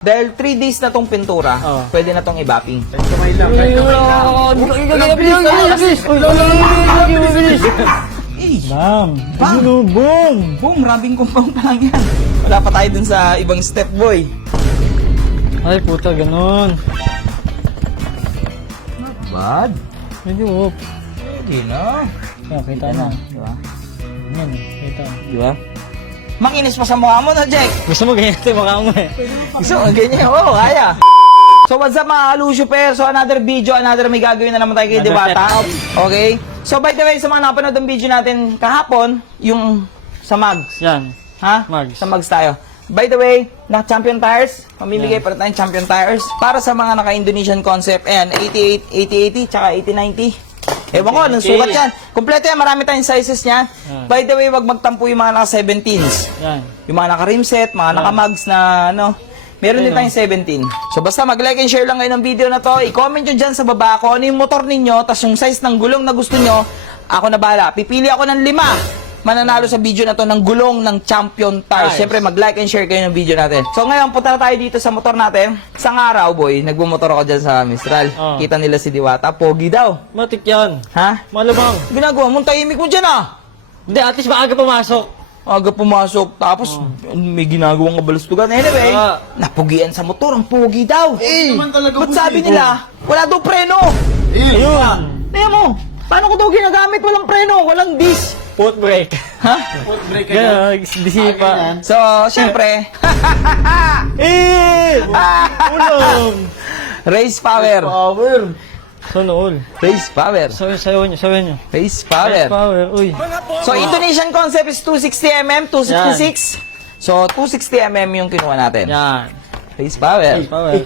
Dahil 3 days na tong pintura, pwede na tong i-bapping. Kamay lang. Bam! Boom! Rabing compound pa lang yan. Wala pa tayo dun sa ibang step, boy. Ay, puta, ganun. Bad? Medyo up. Hindi na. Kita na. Diba? Yan, kita. Diba? Makinis pa sa mukha mo na, Jack. Gusto mo ganyan ito yung mukha mo eh. Gusto mo, ganyan. Oo, kaya. So, what's up mga Lucifer? So, another video, may gagawin na naman tayo kay Diwata. Okay? So, by the way, sa mga napanood ng video natin kahapon, yung sa mugs. Yan. Ha? Mugs. Sa mugs tayo. By the way, na Champion Tires, mamimigay pa rin tayong Champion Tires. Para sa mga naka-Indonesian concept, ayan, 8080, tsaka 8090. Ewan ko, anong sukat yan. Kompleto yan, marami tayong sizes niya. By the way, wag magtampo yung mga naka-17s. Yan. Yung mga naka-rimset, mga naka-mugs na ano. Meron din tayong 17. So basta mag-like and share lang ngayon ng video na to. I-comment nyo dyan sa baba kung ano yung motor ninyo, tas yung size ng gulong na gusto nyo. Ako na bahala. Pipili ako ng 5 mananalo sa video na to ng gulong ng Champion Tires. Siyempre mag-like and share kayo ng video natin. So ngayon, punta na tayo dito sa motor natin. Isang araw, boy, nagbumotor ako dyan sa Mistral. Kita nila si Diwata. Pogi daw. Matik yan. Ha? Malamang. Ginagawa mo, tahimik mo dyan ah. Hindi, at least maaga pumasok. Aga pumasok, tapos may ginagawang kabalastugan. Anyway, napugian sa motor, ang pogi daw. Ba't sabi nila, wala daw preno? Ayun. Tingnan mo, paano ko daw ginagamit? Walang preno, walang disc. Foot brake. Ha? Foot brake. Gano'n, disipa. So, syempre, Ulong. race power. Sonool. Race power. Sayo nyo. Race power. Power, uy. So, Indonesian concept is 260mm, 266. So, 260mm yung kinuha natin. Yan. Race power. Power.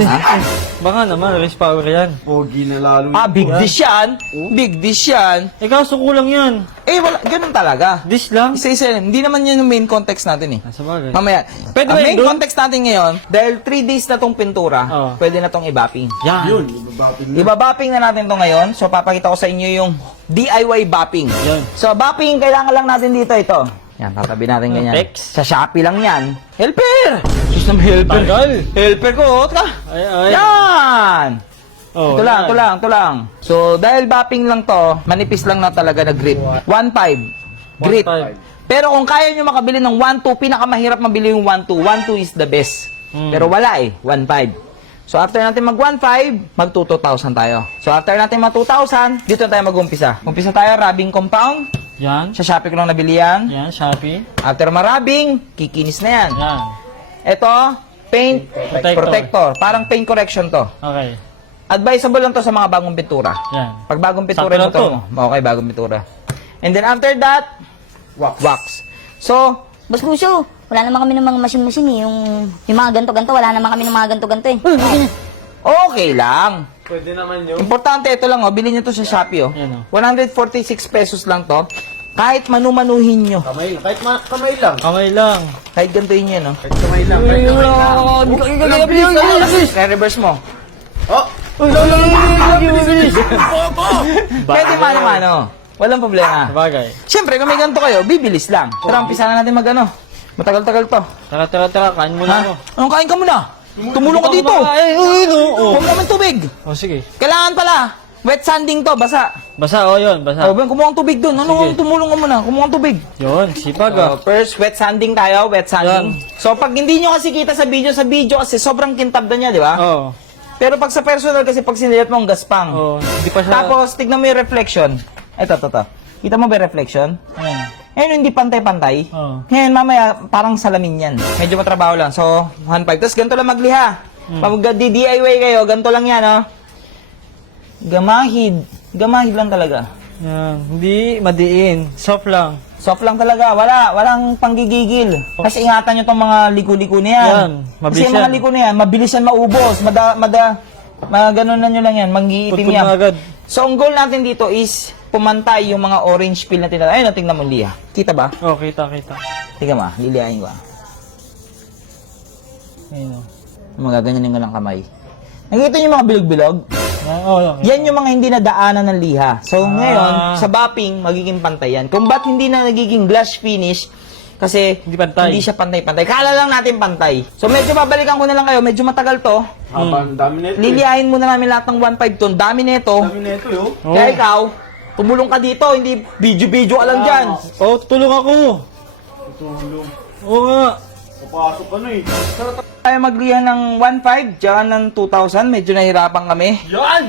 Ha? Baka naman, race power yan. Pogi na lalo. Big dish yan. Big dish yan. Ikaw, sukulang yan. Eh, wala, ganun talaga. Dish lang. Isa-isa, hindi naman yun yung main context natin eh. Nasa bagay. Mamaya. Pwede Ang ba main yun? context natin ngayon, dahil 3 days na tong pintura, pwede na tong i-bapping. Yan. Yun, ibabapin na. Ibabapping na natin to ngayon. So, papakita ko sa inyo yung DIY bapping. Yan. So, bapping, kailangan lang natin dito ito. Yan, tatabi natin ganyan. Pex. Sa Shopee lang yan. Helper! Sus ng helper. Tagal. Helper ko, ka. Ay. Yan! Oh, Ito lang. So, dahil bapping lang to, manipis lang na talaga na grip. 1.5. Grip. 1.5. Pero kung kaya nyo makabili ng 1.2, pinakamahirap mabili yung 1.2. 1.2 is the best. Pero wala eh, 1.5. So, after natin mag 1.5, mag 2,000 tayo. So, after natin mag 2,000, dito tayo mag-umpisa. Umpisa tayo, rubbing compound. Yan. Sa Shopee ko lang nabili yan. Yan, Shopee. After marubbing, kikinis na yan. Yan. Ito, paint protector. Parang paint correction to. Okay. Advisable lang to sa mga bagong pintura. Yan. Pag bagong pintura Sakto yung lang motor mo. Okay, bagong pintura. And then after that, wax. So, Boss Lucio, wala naman kami ng mga machine-machine eh. Yung mga ganto-ganto, wala naman kami ng mga ganto-ganto eh. okay lang. Pwede naman yun. Importante ito lang, bilhin nyo to sa Shopee, oh. Yan, 146 pesos lang to. Kahit manumanuhin nyo. Kamay, kahit kamay lang. Kamay lang. Kahit gantuin nyo, no? Kahit kamay lang. Re-reverse mo. Oh! Pwede mano-mano. Walang problema. Sabagay. Siyempre, kung may ganito kayo, bibilis lang. Pero umpisa na natin mag-ano. Matagal-tagal to. Tara. Kain muna ako. Anong kain ka muna? Tumulong ka dito. Oo. Huwag naman tubig. Oh, sige. Kailangan pala. Wet sanding to, basa. Basa, yun. Basa. Ben, kumuha ng tubig doon. Ano, tumulong ka muna. Kumuha ng tubig. Yun, sipag First, wet sanding tayo. Wet sanding. So, pag hindi nyo kasi kita sa video kasi sobrang kintab na niya, di ba? Oo. Pero pag sa personal kasi pag sinilat mo ang gaspang. Oo. Hindi pa siya. Tapos, tignan mo yung reflection. Ito. Kita mo ba yung reflection? Ayan. Ngayon, hindi pantay-pantay. Oo. Ngayon, mamaya, parang salamin yan. Medyo matrabaho lang. So, 1.5. Tapos, ganito lang magliha. Pag DIY kayo, ganito lang yan, oh. Gamahid lang talaga. Yan. Hindi madiin. Soft lang. Soft lang talaga. Walang panggigigil. Kasi ingatan nyo tong mga liku-liku na yan. Yan, mabilis Kasi yung mga yan. liku na yan, mabilis yan maubos. Ganun na nyo lang yan. Manggiitim Putput yan. na agad. So, ang goal natin dito is pumantay yung mga orange peel na tinatay. Ayun, tingnan mo, Lia. Kita ba? Oh, kita. Tingnan mo, lilihain ko. Ayun. Magaganyanin ko ng kamay. Nakikita nyo yung mga bilog-bilog? Okay. Yan yung mga hindi nadaanan ng liha. So, ngayon, sa bapping, magiging pantay yan. Kung ba't hindi na nagiging glass finish, Kasi Hindi pantay. hindi siya pantay-pantay. Kala lang natin pantay. So medyo babalikan ko na lang kayo. Medyo matagal to. Haba, ang dami nito. Liliyahin muna namin lahat ng 1.5 ton. Dami nito. Dami nito, yo. Kaya ikaw, tumulong ka dito. Hindi video-video ka lang dyan. Oh, tutulong ako. Tulong. Oo nga. Papasok ka na eh. Tayo maglihan ng 1.5, dyan ng 2,000. Medyo nahirapan kami. Yan!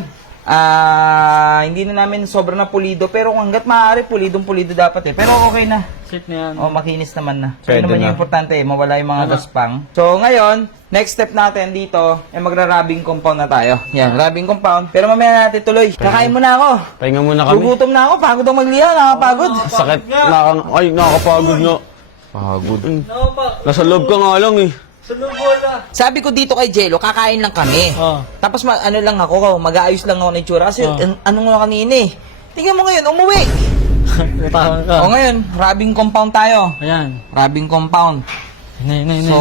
Hindi na namin sobrang na pulido. Pero hanggat maaari, pulidong-pulido dapat eh. Pero okay na. Safe na yan. Oh, makinis naman na. So, Pwede yun naman yung na. importante, mawala yung mga gaspang. So, ngayon, next step natin dito, ay magra-rubbing compound na tayo. Yan, rubbing compound. Pero mamaya natin tuloy. Kakain muna ako. Pahinga muna kami. Gugutom na ako. Pagod ang magliha. Nakapagod. Sakit. Ay, nakakapagod nga. Pagod. Nasa loob ka nga lang eh. Sabi ko dito kay Jello, kakain lang kami. Oh. Tapos ano lang ako, mag-aayos lang ako ng itsura. Kasi ano nga kanina eh. Tingnan mo ngayon, umuwi. Natahan ka. O ngayon, rubbing compound tayo. Ayan. Rubbing compound. So,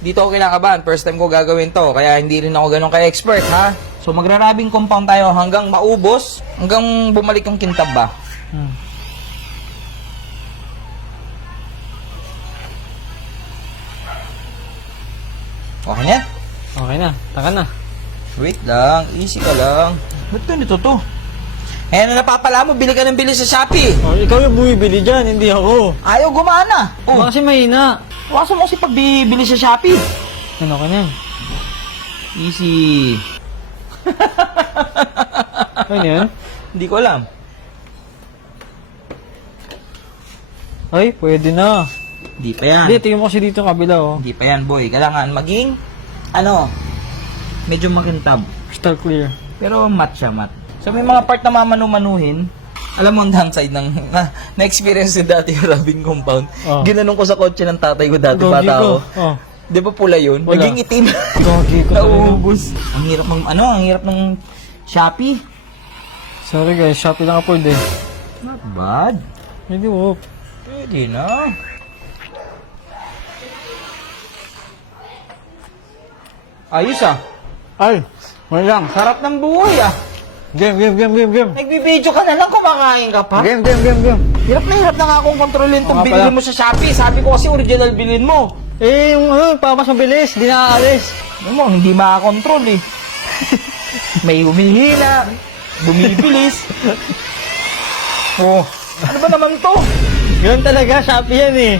dito ako kinakabahan. First time ko gagawin to. Kaya hindi rin ako ganun ka-expert, ha? So, magra-rubbing compound tayo hanggang maubos. Hanggang bumalik yung kintab ba? Okay na? Okay na. Taka na. Wait lang. Easy ka lang. Ba't ganito to? Eh, na napapala mo, bili ka ng bili sa Shopee. Oh, ikaw yung bumibili dyan, hindi ako. Ayaw gumana. Oh, Kasi mahina. wasan mo kasi pagbibili sa Shopee. Ano ka niyan? Easy. Ano yan? Hindi ko alam. Ay, pwede na. Hindi pa yan. Hindi, tingin mo kasi dito kabila, oh. Hindi pa yan, boy. Kailangan maging, medyo makintab. Crystal clear. Pero mat siya, mat. So may mga part na mamanu-manuhin. Alam mo ang downside ng na-experience ko dati yung rubbing compound. Oh. Ginanong ko sa kotse ng tatay ko dati, Gogi bata ko. ko. Oh. Di ba pula yun? Wala. Naging itim. Gogi ko talaga. Nauubos. Ang hirap ng, ang hirap ng Shopee. Sorry guys, Shopee lang upload eh. Not bad. Hindi mo. Pwede na. Ayos ah. Ay, wala lang. Sarap ng buhay ah. Game. Nagbibideo ka na lang, kumakain ka pa. Game. Hirap na nga akong kontrolin itong Oo nga binili pala. mo sa Shopee. Sabi ko kasi original bilhin mo. Eh, yung papas mabilis, di naaalis. Ano mo, hindi makakontrol eh. May humihina, bumibilis. Oh, ano ba naman to? Yun talaga, Shopee yan eh.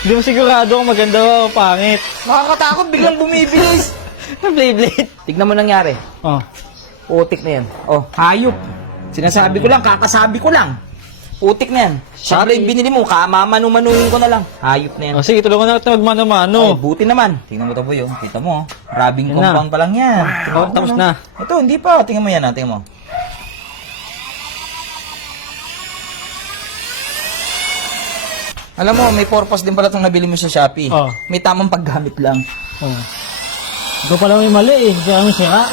Hindi mo sigurado kung maganda o pangit. Nakakatakot, biglang bumibilis. Blade. Tignan mo nangyari. Oh. Putik na yan. Oh, hayop. Sinasabi ko lang, kakasabi ko lang. Putik na yan. Siyempre, Shopee. binili mo, mamanu-manuhin ko na lang. Hayop na yan. Oh, sige, tulungan na kita magmano-mano. Ay, buti naman. Tingnan mo ito po yun. Kita mo, oh. Rubbing Yan na. compound pa lang yan. Oh, tapos na. Ito, hindi pa. Tingnan mo yan, tingnan mo. Alam mo, may purpose din pala itong nabili mo sa Shopee. Oh. May tamang paggamit lang. Oh. Ikaw pala may mali eh. Kaya may sira.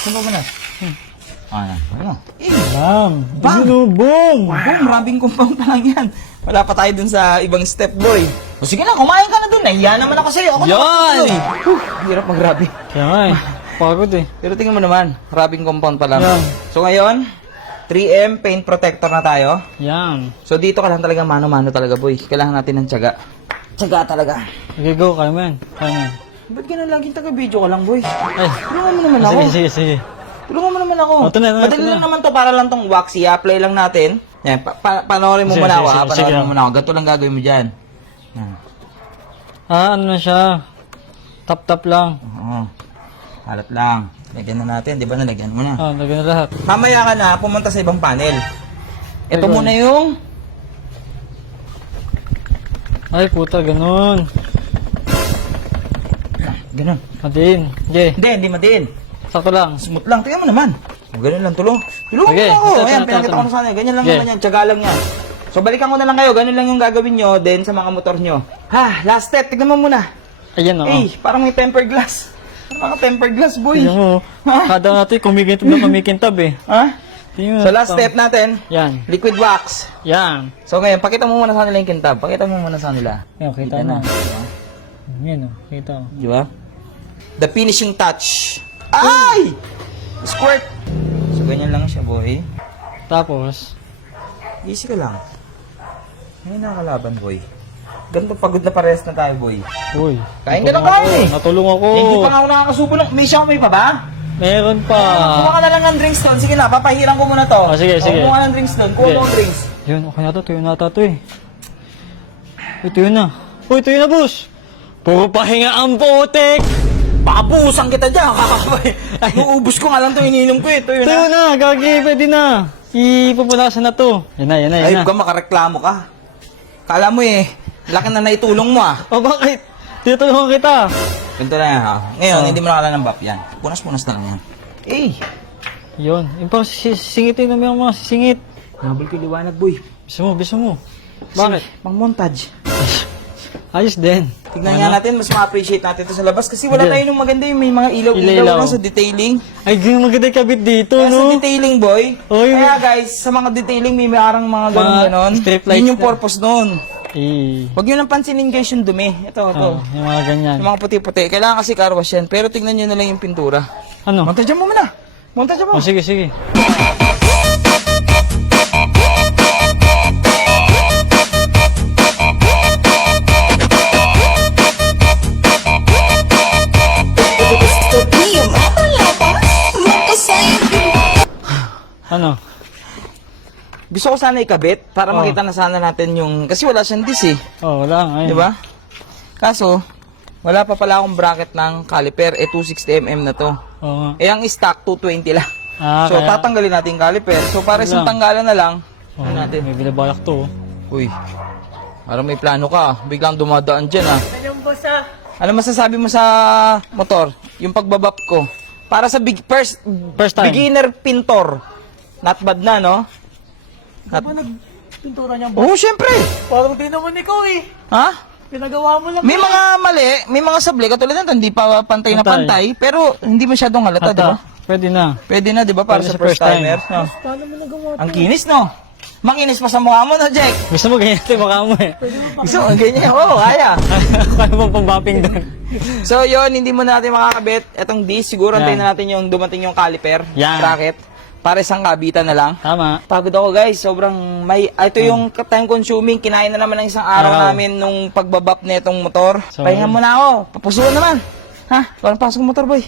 Sino ba na? Ano? Lang. Bang! Boom! Boom, rubbing compound pa lang yan. Wala pa tayo dun sa ibang step, boy. O sige na, kumain ka na dun. Nahiya naman ako sa'yo. Ako Yan! nakatuloy. Hirap mag-rubbing. Kaya nga eh. Pagod eh. Pero tingnan mo naman, rubbing compound pa lang. Yan. So ngayon, 3M paint protector na tayo. Yan. So dito ka lang talaga mano-mano talaga, boy. Kailangan natin ng tiyaga. Tiyaga talaga. Okay, go. Kaya mo yan. Kaya mo yan. Ba't ganun laging taga-video ka lang, boy? Ay. Tulungan mo naman ako. Sige. Tulungan mo naman ako. Oh, ito na, Madali ito na. lang naman to, para lang tong wax. I-apply lang natin. Yan, panoorin mo Sige, muna ako, sige, ha? sige, Panoorin mo sige. muna ako. Ganito lang gagawin mo dyan. Yan. Ano na siya? Tap-tap lang. Oo. Halat lang. Lagyan na natin, di ba? Nalagyan mo na. Lagyan na lahat. Mamaya ka na, pumunta sa ibang panel. Ito Ayun. muna yung... Ay, puta, ganun. Ganun. Madiin. Okay. Hindi madiin. Sakto lang. Smooth lang. Tingnan mo naman. Ganun lang, tulong. Tulungan Okay, mo ako. ito, Ayan, ito, pinakita ito. ko na sana. Ganyan lang Okay. naman yan. Tiyaga lang yan. So, balikan ko na lang kayo. Ganun lang yung gagawin nyo. Then, sa mga motor nyo. Last step. Tignan mo muna. Ayan o. Parang may tempered glass. Parang mga tempered glass, boy. Tingnan mo. Kada natin kumikintab na kumikintab eh. Ha? Tingnan mo. So, last step natin. Yan. Liquid wax. Yan. So, ngayon, pakita mo muna sa nila yung kintab. Pakita mo muna sa nila. Yan, kita na. Yan o. Kita o. Di ba? The finishing touch. Ay! Squirt! So, ganyan lang siya, boy. Tapos. Easy ka lang. Ngayon nakakalaban, boy. Ganito pagod na parehas na tayo, boy. Uy. Kain ka na kain eh. Natulong ako. Hindi pa nga ako nakakasubo ng... May Xiaomi pa ba? Meron pa. Kuha ka na lang ng drinks doon. Sige na, papahiran ko muna to. Oh, sige, sige. Kuha ka ng drinks doon. Kuha Sige. mo ng drinks. Yun, okay na to. Tuyo na to eh. Uy, tuyo na. Uy, tuyo na, boss. Puro pahinga ang putik. Papusan kita dyan. Uubos ko nga lang ito. Ininom ko eh. Tuyo Tuyo na. na, gagi. Pwede na. Ipupunasan na to. Yan na, yan na, yan Ay, na. ka makareklamo ka. Kala mo eh. Laki na naitulong mo ah. O, bakit? Tinutulungan kita. Ganito na yan ha. Ngayon, Oh. hindi mo na kailangan ng bap yan. Punas-punas na lang yan. Eh. Yun. Yung parang singitin naman yung mga sisingit. Nabal ko liwanag, boy. Bisa mo. Bakit? Pang montage. Ayos din. Tignan nga natin, mas ma-appreciate natin ito sa labas kasi wala Hindi. tayo nung maganda yung may mga ilaw-ilaw Ilaw-ilaw. lang sa detailing. Ay, ganyan maganda yung kabit dito, Kaya sa no? detailing, boy. Oy. Kaya guys, sa mga detailing, may arang mga Mga ganon. strip lights Yun yung na. purpose nun. Eh. Huwag nyo nang pansinin guys yung dumi. Ito. Oh, yung mga ganyan. Yung mga puti-puti. Kailangan kasi car wash yan. Pero tignan nyo na lang yung pintura. Ano? Montage mo muna. Montage mo. Oh, sige, sige. Ano? Gusto ko sana ikabit para Oh. makita na sana natin yung... Kasi wala siyang dis eh. Oh, wala. Ayun. Di ba? Kaso, wala pa pala akong bracket ng caliper. 260mm na to. Oo nga. Ang stock, 220 lang. Ah, So, kaya... tatanggalin natin yung caliper. So, para isang Wala. tanggalan na lang, Oh, ano natin? may binabalak to. Oh. Uy, parang may plano ka. Biglang dumadaan dyan ah. Ano masasabi mo sa motor? Yung pagbabap ko. Para sa First time. beginner pintor. Not bad na, no? Not... Pintura niya. Oo, syempre. Parang di naman ikaw eh. Ha? Pinagawa mo lang. May mga mali, may mga sabli, katulad nito, hindi pa pantay na pantay, pero hindi masyadong halata, di ba? Pwede na. Pwede na, di ba, para Pwede sa sa first first timer. No? Paano mo nagawa? Ang kinis, no? Manginis pa sa mukha mo, no, Jack? Gusto mo ganyan ito, baka mo eh. Gusto mo, ganyan. Oo, kaya. Kaya mo pambapping doon. So, yun, hindi mo natin makakabit. Etong disc, siguro Yan. antayin na natin yung dumating yung caliper, Yan. bracket, para isang kabitan na lang. Tama. Pagod ako guys, sobrang ito yung time consuming, kinain na naman ng isang araw Araw. namin nung pagbabap na itong motor. So, Pahinga muna ako, papusuan naman. Ha? Parang pasok motor boy.